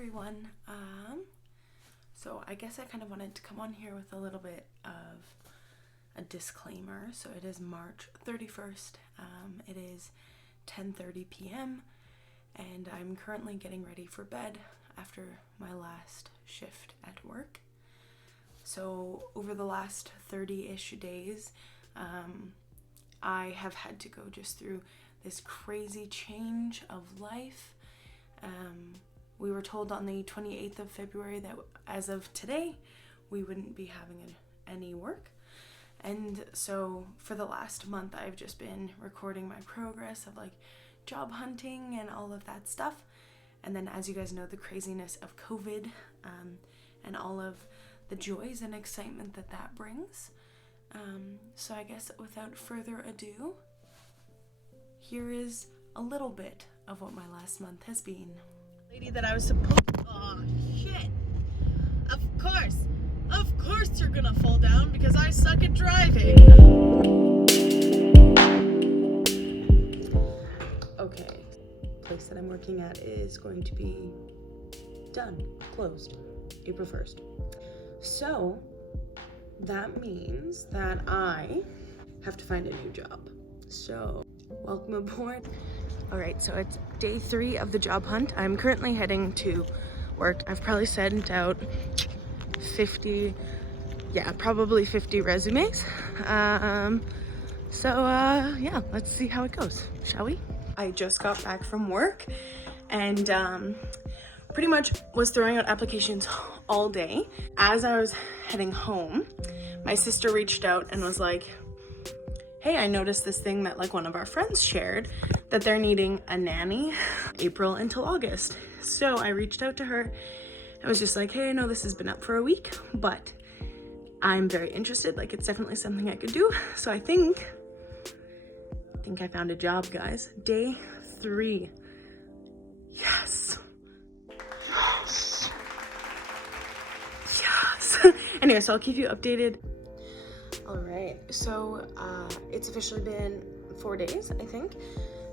everyone. So I guess I kind of wanted to come on here with a little bit of a disclaimer. So it is March 31st. It is 10:30 p.m. and I'm currently getting ready for bed after my last shift at work. So over the last 30-ish days, I have had to go just through this crazy change of life. We were told on the 28th of February that as of today, we wouldn't be having any work. And so for the last month, I've just been recording my progress of like job hunting and all of that stuff. And then as you guys know, the craziness of COVID and all of the joys and excitement that brings. So I guess without further ado, here is a little bit of what my last month has been. Lady that I was supposed to... Oh, shit. Of course you're gonna fall down because I suck at driving. Okay, the place that I'm working at is going to be done, closed, April 1st. So that means that I have to find a new job. So welcome aboard. All right, so it's day 3 of the job hunt. I'm currently heading to work. I've probably sent out 50 resumes. Yeah, let's see how it goes, shall we? I just got back from work and pretty much was throwing out applications all day. As I was heading home, my sister reached out and was like, hey, I noticed this thing that like one of our friends shared that they're needing a nanny April until August. So I reached out to her. I was just like, hey, I know this has been up for a week, but I'm very interested. Like, it's definitely something I could do. So I think I found a job, guys. Day 3. Yes. Anyway, so I'll keep you updated. All right, so it's officially been 4 days, I think,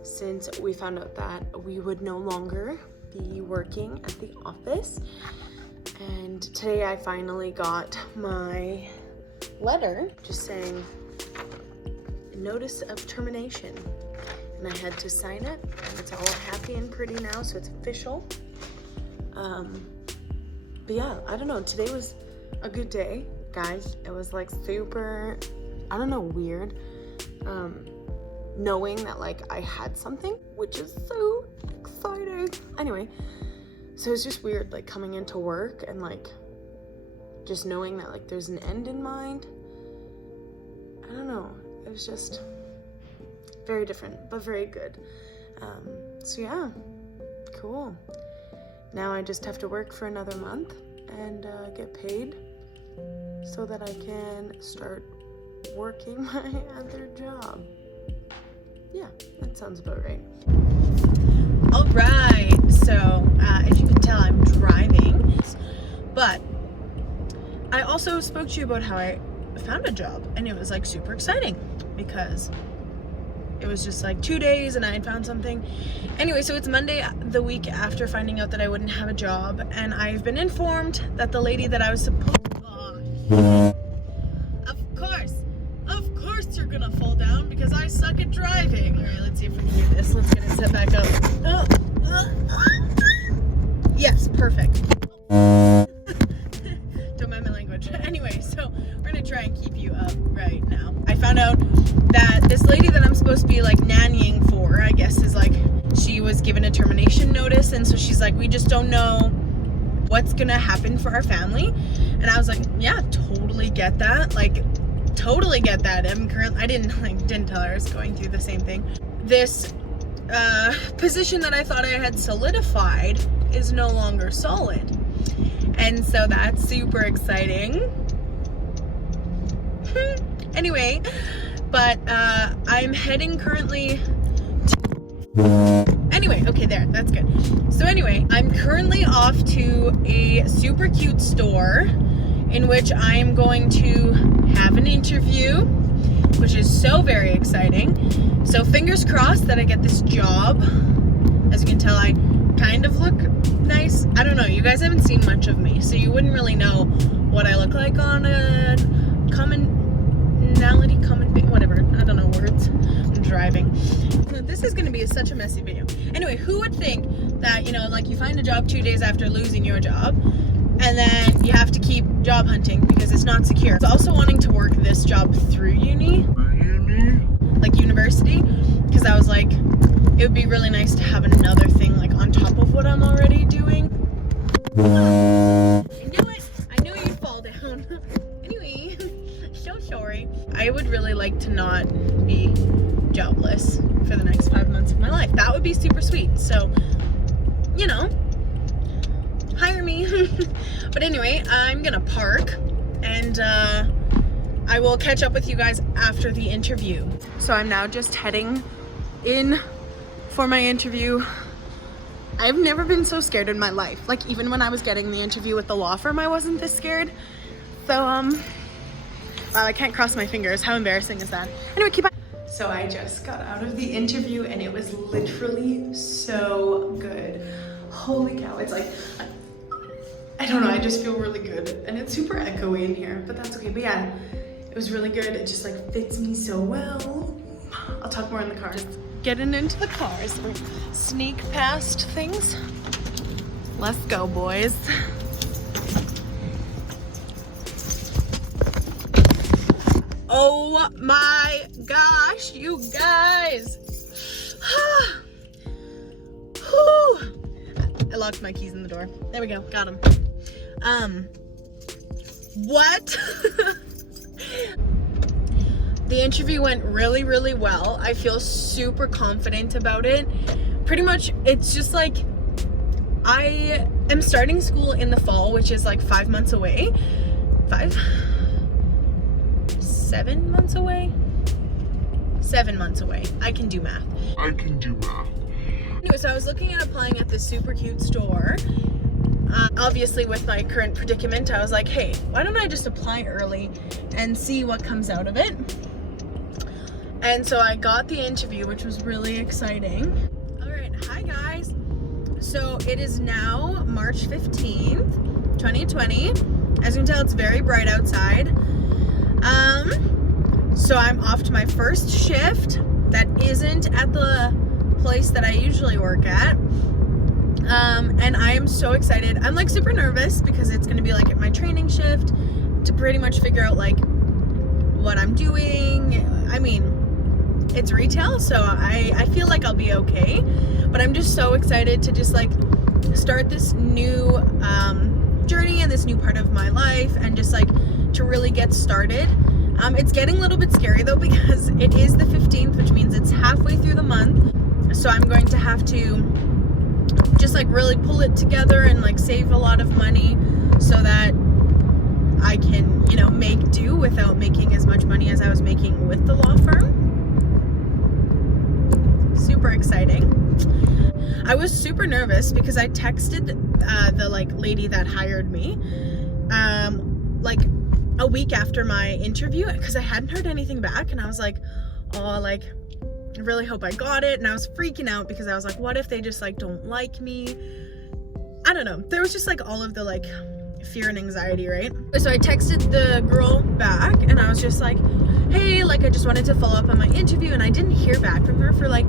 since we found out that we would no longer be working at the office. And today I finally got my letter just saying notice of termination. And I had to sign it, and it's all happy and pretty now, so it's official. But yeah, I don't know, today was a good day, guys. It was like super, I don't know, weird, knowing that like I had something, which is so exciting. Anyway, so it's just weird like coming into work and like just knowing that like there's an end in mind. I don't know, it was just very different but very good. So yeah, cool. Now I just have to work for another month and get paid so that I can start working my other job. Yeah, that sounds about right. All right, so if you can tell, I'm driving, but I also spoke to you about how I found a job, and it was like super exciting because it was just like 2 days and I had found something. Anyway, so it's Monday, the week after finding out that I wouldn't have a job, and I've been informed that the lady that I was supposed Of course you're gonna fall down because I suck at driving. All right, let's see if we can do this. Let's get it set back up. Yes, perfect. Don't mind my language. Anyway, so we're gonna try and keep you up right now. I found out that this lady that I'm supposed to be like nannying for, I guess, is like, she was given a termination notice, and so she's like, we just don't know what's gonna happen for our family. And I was like, yeah, totally get that. Like, totally get that. I didn't tell her I was going through the same thing. This position that I thought I had solidified is no longer solid, and so that's super exciting. Anyway, but I'm heading currently Anyway, okay, there, that's good. So anyway, I'm currently off to a super cute store in which I'm going to have an interview, which is so very exciting. So fingers crossed that I get this job. As you can tell, I kind of look nice. I don't know, you guys haven't seen much of me, so you wouldn't really know what I look like on a whatever, I don't know words, I'm driving. This is gonna be such a messy video. Anyway, who would think that, you know, like you find a job 2 days after losing your job, and then you have to keep job hunting because it's not secure. I was also wanting to work this job through like university, because I was like, it would be really nice to have another thing like on top of what I'm already doing. I knew it! I knew you'd fall down. Anyway, so sorry. I would really like to not be jobless for the next 5 months of my life. That would be super sweet. So, you know, hire me. But anyway, I'm gonna park and I will catch up with you guys after the interview. So I'm now just heading in for my interview. I've never been so scared in my life. Like, even when I was getting the interview with the law firm, I wasn't this scared. So, wow, I can't cross my fingers. How embarrassing is that? Anyway, keep on. So I just got out of the interview and it was literally so good. Holy cow, it's like, I don't know, I just feel really good. And it's super echoey in here, but that's okay. But yeah, it was really good. It just like fits me so well. I'll talk more in the car. Just getting into the cars. We sneak past things. Let's go, boys. Oh my gosh, you guys. I locked my keys in the door. There we go, got them. What? The interview went really, really well. I feel super confident about it. Pretty much, it's just like, I am starting school in the fall, which is like 5 months away. 7 months away? 7 months away. I can do math. Anyway, so I was looking at applying at this super cute store. Obviously, with my current predicament, I was like, hey, why don't I just apply early and see what comes out of it? And so I got the interview, which was really exciting. All right, hi guys. So it is now March 15th, 2020. As you can tell, it's very bright outside. So I'm off to my first shift that isn't at the place that I usually work at. And I am so excited. I'm like super nervous because it's gonna be like at my training shift to pretty much figure out like what I'm doing. I mean, it's retail, so I feel like I'll be okay. But I'm just so excited to just like start this new journey in this new part of my life and just like to really get started. It's getting a little bit scary though because it is the 15th, which means it's halfway through the month. So I'm going to have to just like really pull it together and like save a lot of money so that I can, you know, make do without making as much money as I was making with the law firm. Super exciting. I was super nervous because I texted the like lady that hired me like a week after my interview because I hadn't heard anything back, and I was like, oh, like I really hope I got it. And I was freaking out because I was like, what if they just like don't like me? I don't know. There was just like all of the like fear and anxiety, right? So I texted the girl back and I was just like, hey, like I just wanted to follow up on my interview, and I didn't hear back from her for like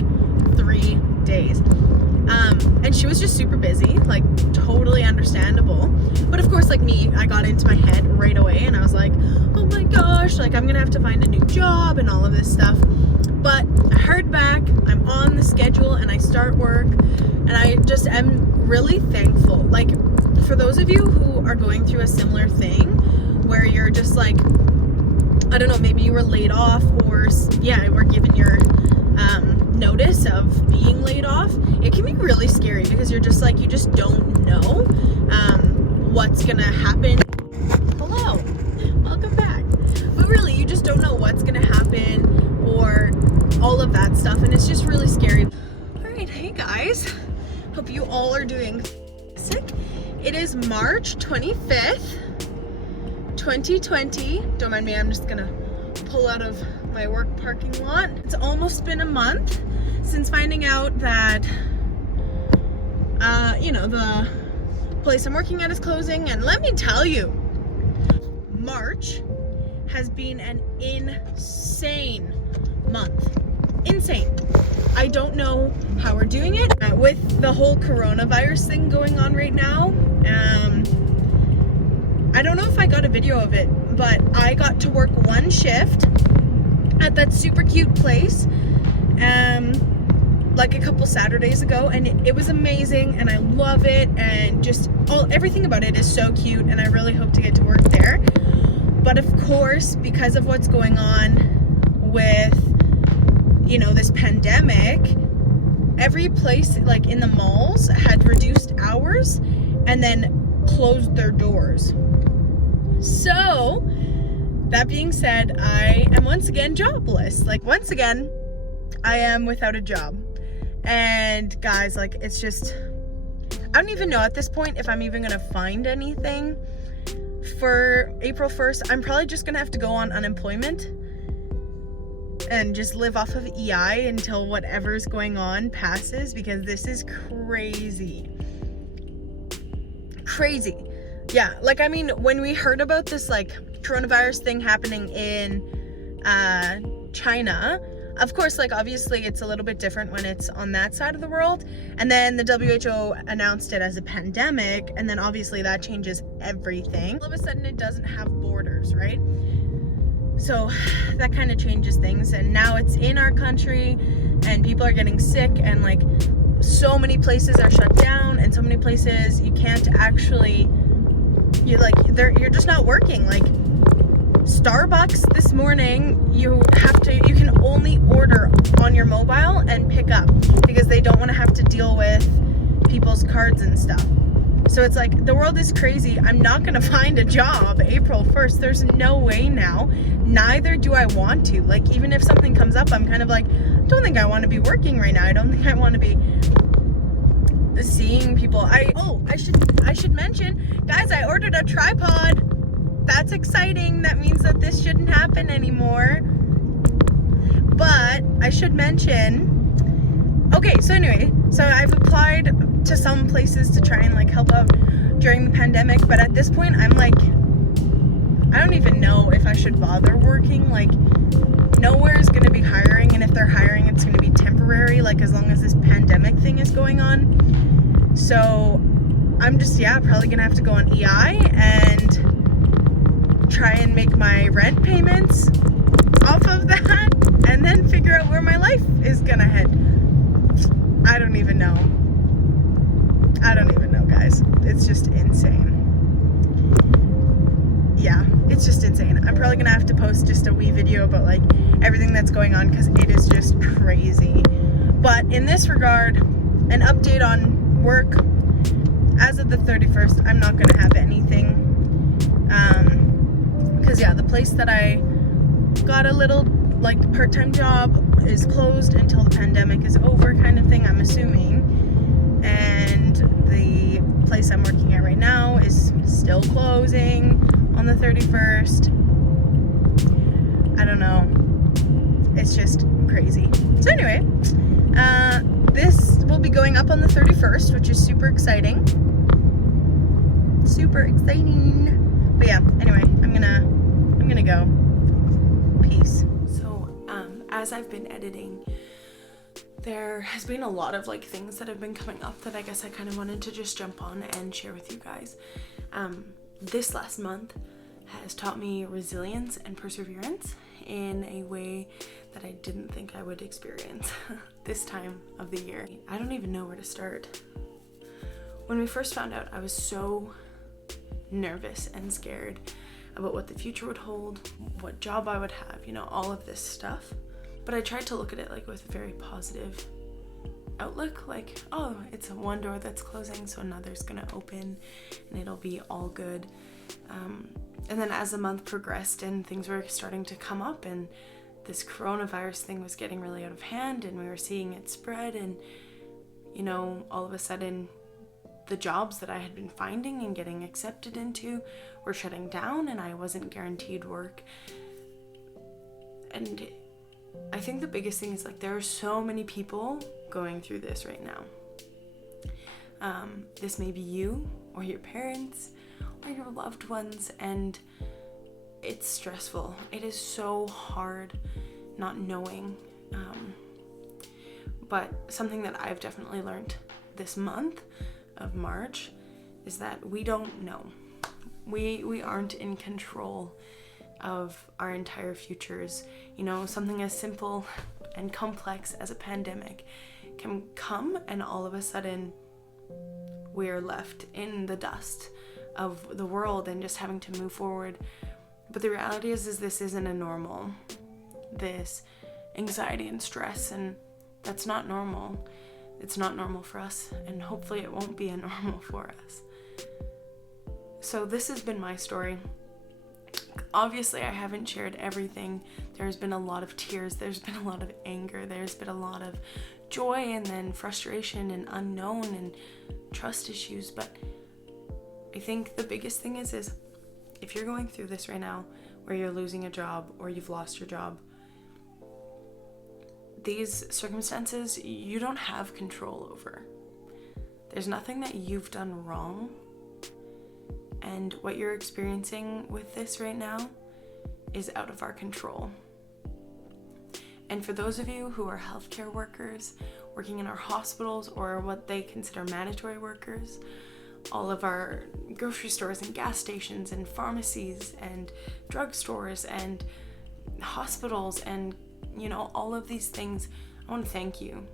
3 days. And she was just super busy, like totally understandable. But of course, like me, I got into my head right away and I was like, oh my gosh, like I'm gonna have to find a new job and all of this stuff. But I heard back, I'm on the schedule and I start work, and I just am really thankful. Like for those of you who are going through a similar thing where you're just like, I don't know, maybe you were laid off or yeah, we're given your notice of being laid off, it can be really scary because you're just like, you just don't know what's gonna happen. Hello, welcome back. But really, you just don't know what's gonna happen or all of that stuff, and it's just really scary. All right, hey guys, hope you all are doing sick. It is March 25th, 2020. Don't mind me, I'm just gonna pull out of my work parking lot. It's almost been a month since finding out that the place I'm working at is closing, and let me tell you, March has been an insane month. Insane. I don't know how we're doing it with the whole coronavirus thing going on right now. I don't know if I got a video of it, but I got to work one shift at that super cute place like a couple Saturdays ago, and it was amazing, and I love it, and just everything about it is so cute, and I really hope to get to work there. But of course, because of what's going on with, this pandemic, every place like in the malls had reduced hours and then closed their doors. So that being said, I am once again jobless. Like, once again, I am without a job. And guys, like, it's just, I don't even know at this point if I'm even gonna find anything for April 1st. I'm probably just gonna have to go on unemployment and just live off of EI until whatever's going on passes, because this is crazy. Yeah, like, I mean, when we heard about this like coronavirus thing happening in China, of course, like, obviously it's a little bit different when it's on that side of the world, and then the WHO announced it as a pandemic, and then obviously that changes everything. All of a sudden it doesn't have borders, right? So that kind of changes things, and now it's in our country and people are getting sick, and like so many places are shut down, and so many places you can't actually, you're just not working. Like Starbucks this morning, you can only order on your mobile and pick up, because they don't want to have to deal with people's cards and stuff. So it's like, the world is crazy. I'm not gonna find a job April 1st. There's no way now. Neither do I want to. Like, even if something comes up, I'm kind of like, I don't think I want to be working right now. I don't think I want to be seeing people. I should mention, guys, I ordered a tripod. That's exciting. That means that this shouldn't happen anymore. But I should mention, okay, so anyway, so I've applied to some places to try and like help out during the pandemic, but at this point I'm like, I don't even know if I should bother working. Like, nowhere is going to be hiring, and if they're hiring, it's going to be temporary, like as long as this pandemic thing is going on. So I'm just, probably going to have to go on EI and try and make my rent payments off of that, and then figure out where my life is going to head. I don't even know, guys. It's just insane. Yeah, it's just insane. I'm probably gonna have to post just a wee video about like everything that's going on, because it is just crazy. But in this regard, an update on work. As of the 31st, I'm not gonna have anything. Because the place that I got a little like part-time job is closed until the pandemic is over, kind of thing, I'm assuming. And the place I'm working at right now is still closing on the 31st. I don't know. It's just crazy. So anyway, this will be going up on the 31st, which is super exciting. Super exciting. But yeah, anyway, I'm gonna go. Peace. So, as I've been editing, there has been a lot of like things that have been coming up that I guess I kind of wanted to just jump on and share with you guys. This last month has taught me resilience and perseverance in a way that I didn't think I would experience this time of the year. I don't even know where to start. When we first found out, I was so nervous and scared about what the future would hold, what job I would have, all of this stuff. But I tried to look at it like with a very positive outlook, like, oh, it's one door that's closing, so another's gonna open and it'll be all good. And then as the month progressed and things were starting to come up, and this coronavirus thing was getting really out of hand, and we were seeing it spread, and all of a sudden the jobs that I had been finding and getting accepted into were shutting down, and I wasn't guaranteed work. And I think the biggest thing is like, there are so many people going through this right now. This may be you or your parents or your loved ones, and it's stressful. It is so hard not knowing. But something that I've definitely learned this month of March is that we don't know. We aren't in control of our entire futures. You know, something as simple and complex as a pandemic can come, and all of a sudden we're left in the dust of the world and just having to move forward. But the reality is this isn't a normal. This anxiety and stress, and that's not normal. It's not normal for us, and hopefully it won't be a normal for us. So this has been my story. Obviously, I haven't shared everything. There's been a lot of tears. There's been a lot of anger. There's been a lot of joy, and then frustration and unknown and trust issues. But I think the biggest thing is if you're going through this right now, where you're losing a job or you've lost your job, these circumstances you don't have control over. There's nothing that you've done wrong. And what you're experiencing with this right now is out of our control. And for those of you who are healthcare workers, working in our hospitals, or what they consider mandatory workers, all of our grocery stores and gas stations and pharmacies and drugstores and hospitals and, you know, all of these things, I want to thank you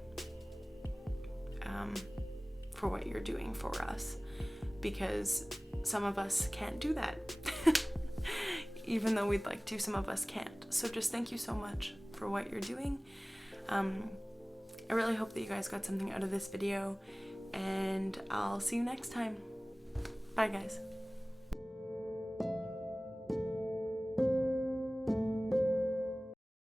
for what you're doing for us, because some of us can't do that. Even though we'd like to, some of us can't. So just thank you so much for what you're doing. I really hope that you guys got something out of this video, and I'll see you next time. Bye, guys.